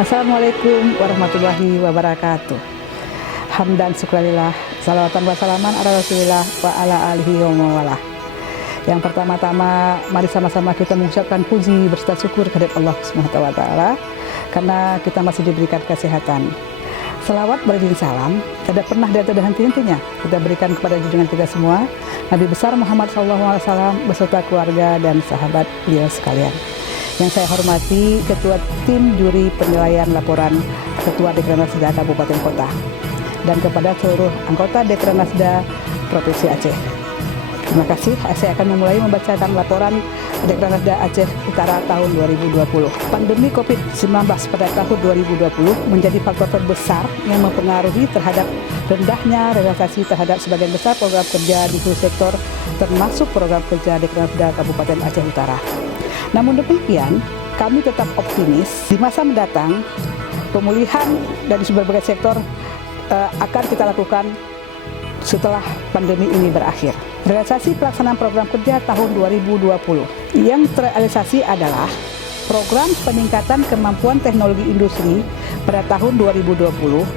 Assalamualaikum warahmatullahi wabarakatuh. Hamdan syukurillah, salawatan wassalaman ala rasulillah wa ala alihi wa mawalah. Yang pertama-tama, mari sama-sama kita mengucapkan puji berserta syukur kepada Allah Subhanahu wa taala karena kita masih diberikan kesehatan. Selawat beriring salam tidak pernah dan tidak henti-hentinya kita berikan kepada junjungan kita semua, Nabi besar Muhammad SAW beserta keluarga dan sahabat beliau sekalian. Yang saya hormati Ketua Tim Juri Penilaian Laporan Ketua Dekranasda Kabupaten Kota dan kepada seluruh anggota Dekranasda Provinsi Aceh. Terima kasih. Saya akan memulai membacakan laporan Dekranasda Aceh Utara tahun 2020. Pandemi COVID-19 pada tahun 2020 menjadi faktor terbesar yang mempengaruhi terhadap rendahnya realisasi terhadap sebagian besar program kerja di seluruh sektor, termasuk program kerja Dekranasda Kabupaten Aceh Utara. Namun demikian, kami tetap optimis di masa mendatang pemulihan dari berbagai sektor akan kita lakukan setelah pandemi ini berakhir. Realisasi pelaksanaan program kerja tahun 2020 yang terrealisasi adalah program peningkatan kemampuan teknologi industri pada tahun 2020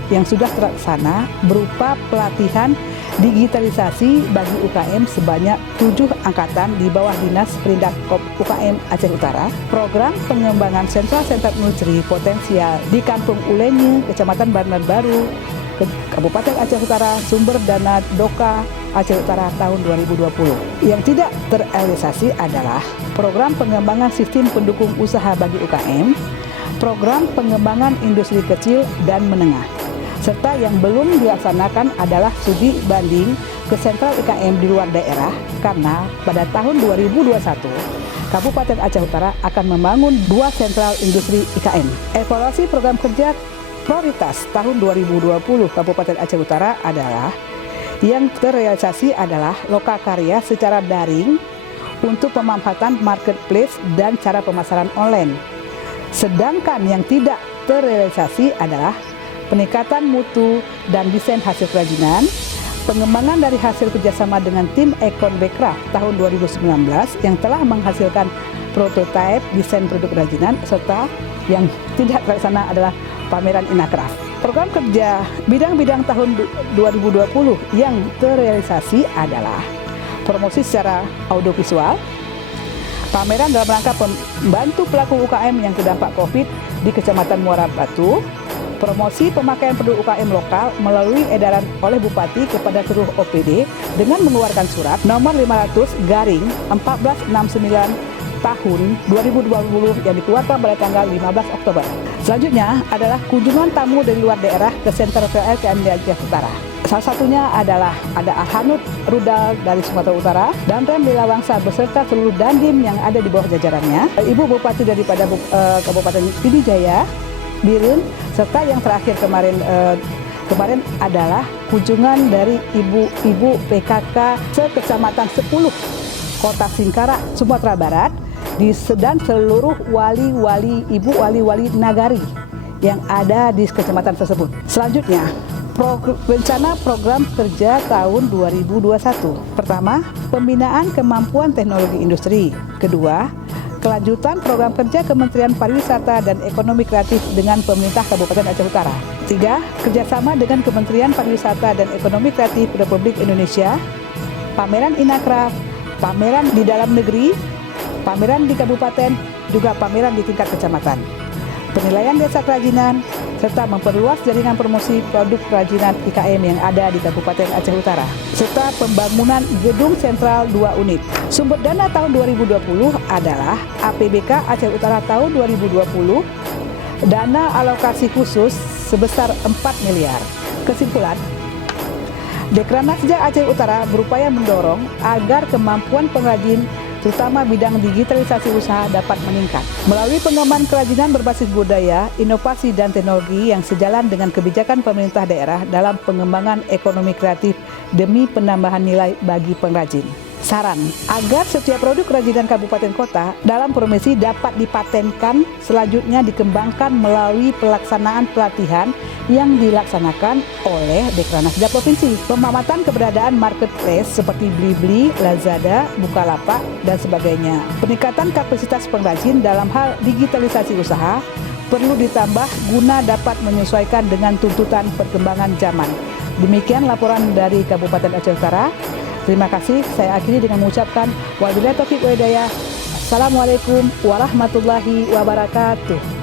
yang sudah terlaksana berupa pelatihan digitalisasi bagi UKM sebanyak 7 angkatan di bawah Dinas Perindak UKM Aceh Utara, program pengembangan sentra-sentra industri potensial di Kampung Ulenye, Kecamatan Bandar Baru, Kabupaten Aceh Utara, sumber dana Doka Aceh Utara tahun 2020. Yang tidak terrealisasi adalah program pengembangan sistem pendukung usaha bagi UKM, program pengembangan industri kecil dan menengah, serta yang belum dilaksanakan adalah studi banding ke sentral IKM di luar daerah karena pada tahun 2021 Kabupaten Aceh Utara akan membangun 2 sentral industri IKM. Evaluasi program kerja prioritas tahun 2020 Kabupaten Aceh Utara adalah yang terrealisasi adalah lokal karya secara daring untuk pemanfaatan marketplace dan cara pemasaran online. Sedangkan yang tidak terrealisasi adalah peningkatan mutu dan desain hasil kerajinan, pengembangan dari hasil kerjasama dengan tim Econ Backcraft tahun 2019 yang telah menghasilkan prototipe desain produk kerajinan, serta yang tidak terlaksana adalah pameran Inakraf. Program kerja bidang-bidang tahun 2020 yang terrealisasi adalah promosi secara audiovisual, pameran dalam rangka membantu pelaku UKM yang terdampak COVID di Kecamatan Muara Batu, promosi pemakaian produk UKM lokal melalui edaran oleh Bupati kepada seluruh OPD dengan mengeluarkan surat nomor 500/1469 tahun 2020 yang dikeluarkan pada tanggal 15 Oktober. Selanjutnya adalah kunjungan tamu dari luar daerah ke Sentra PLKM di Aceh Utara. Salah satunya adalah ada Arhanud Rudal dari Sumatera Utara dan Rem Lila Wangsa beserta seluruh dandim yang ada di bawah jajarannya, Ibu Bupati daripada Kabupaten Pidijaya, Birun, serta yang terakhir kemarin adalah kunjungan dari ibu-ibu PKK sekecamatan 10 Kota Singkarak, Sumatera Barat, dan seluruh wali-wali nagari yang ada di kecamatan tersebut. Selanjutnya, rencana program kerja tahun 2021. Pertama, pembinaan kemampuan teknologi industri. Kedua, kelanjutan program kerja Kementerian Pariwisata dan Ekonomi Kreatif dengan pemerintah Kabupaten Aceh Utara. 3. Kerjasama dengan Kementerian Pariwisata dan Ekonomi Kreatif Republik Indonesia, pameran Inakraf, pameran di dalam negeri, pameran di kabupaten, juga pameran di tingkat kecamatan. Penilaian desa kerajinan, serta memperluas jaringan promosi produk kerajinan IKM yang ada di Kabupaten Aceh Utara, serta pembangunan gedung sentral 2 unit. Sumber dana tahun 2020 adalah APBK Aceh Utara tahun 2020, dana alokasi khusus sebesar 4 miliar. Kesimpulan, Dekranasda Aceh Utara berupaya mendorong agar kemampuan pengrajin terutama bidang digitalisasi usaha dapat meningkat. Melalui pengembangan kerajinan berbasis budaya, inovasi dan teknologi yang sejalan dengan kebijakan pemerintah daerah dalam pengembangan ekonomi kreatif demi penambahan nilai bagi pengrajin. Saran, agar setiap produk kerajinan kabupaten kota dalam provinsi dapat dipatenkan, selanjutnya dikembangkan melalui pelaksanaan pelatihan yang dilaksanakan oleh Dekranasda Provinsi. Pemamatan keberadaan marketplace seperti Blibli, Lazada, Bukalapak, dan sebagainya. Peningkatan kapasitas pengrajin dalam hal digitalisasi usaha, perlu ditambah guna dapat menyesuaikan dengan tuntutan perkembangan zaman. Demikian laporan dari Kabupaten Aceh Utara. Terima kasih. Saya akhiri dengan mengucapkan wabillahi taufiq wa hidayah. Assalamualaikum warahmatullahi wabarakatuh.